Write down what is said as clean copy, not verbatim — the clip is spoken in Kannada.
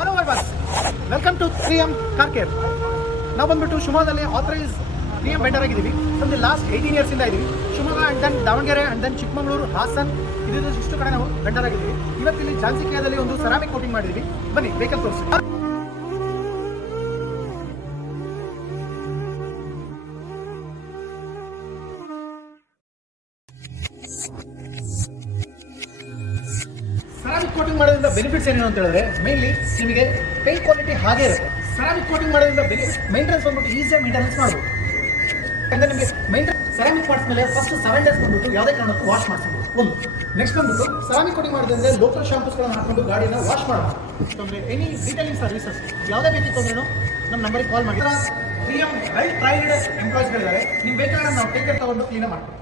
Hello welcome to 3M car care. ನಾವು ಬಂದ್ಬಿಟ್ಟು ಶಿವಮೊಗ್ಗದಲ್ಲಿ ಆಥರೈಸ್ 3M ವೆಂಡರ್ ಆಗಿದ್ದೀವಿ. ಫ್ರಮ್ ದಿ ಲಾಸ್ಟ್ 18 years ಇಂದ ಇದ್ದೀವಿ. Shivamogga and then Davanagere and then Chikkamagaluru, Hassan ಇದು ಇಷ್ಟು ಕಡೆ ನಾವು ವೆಂಡರ್ ಆಗಿದ್ದೀವಿ. ಇವತ್ತಿಲ್ಲಿ ಜಾನ್ಸಿಕಿಯಾದಲ್ಲಿ ಒಂದು ಸೆರಾಮಿಕ್ ಕೋಟಿಂಗ್ ಮಾಡಿದ್ದೀವಿ. ಬನ್ನಿ ವೆಹಿಕಲ್ ತೋರಿಸಿ. ಸೆರಾಮಿಕ್ ಕೋಟಿಂಗ್ ಮಾಡೋದ್ರಿಂದ ಬೆನಿಫಿಟ್ಸ್ ಏನೇನು ಅಂತ ಹೇಳಿದ್ರೆ, ಮೇನ್ಲಿ ನಿಮಗೆ ಪೇಂಟ್ ಕ್ವಾಲಿಟಿ ಹಾಗೆ ಇರುತ್ತೆ. ಸೆರಾಮಿಕ್ ಕೋಟಿಂಗ್ ಮಾಡೋದ್ರಿಂದ ಮೇಂಟೆನೆನ್ಸ್ ಬಂದ್ಬಿಟ್ಟು ಈಸಿಯಾಗಿ ಮೇಂಟೆನೆನ್ಸ್ ಮಾಡ್ಬೋದು. ಅಂದರೆ ನಿಮಗೆ ಸೆರಾಮಿಕ್ ಪಾರ್ಟ್ಸ್ ಮೇಲೆ ಫಸ್ಟ್ 7 days ಬಂದ್ಬಿಟ್ಟು ಯಾವುದೇ ಕಾರಣಕ್ಕೂ ವಾಶ್ ಮಾಡಿಸ್ಬೋದು. ಒಂದು ನೆಕ್ಸ್ಟ್ ಬಂದ್ಬಿಟ್ಟು ಸೆರಾಮಿಕ್ ಕೋಟಿಂಗ್ ಮಾಡೋದ್ರಿಂದ ಲೋಕಲ್ ಶಾಂಪೂಸ್ಗಳನ್ನು ಹಾಕೊಂಡು ಗಾಡಿನ ವಾಶ್ ಮಾಡಬಹುದು. ಅಂದರೆ ಎನಿ ಡೀಟೇಲಿಂಗ್ ಸರ್ವಿಸಸ್ ಯಾವುದೇ ಬೇಕಿತ್ತು ಅಂದ್ರೂ ನಮ್ಮ ನಂಬರಿಗೆ ಕಾಲ್ ಮಾಡಿ. 3M well ಟ್ರೈಲ್ಡ್ ಎಂಪ್ಲಾಯ್ಸ್ಗಳಿದ್ದಾರೆ. ನಿಮ್ಗೆ ಬೇಕಾದ್ರೆ ನಾವು ಟೇಕ್ ಕೇರ್ ತಗೊಂಡು ಕ್ಲೀನ್ ಮಾಡ್ತೀವಿ.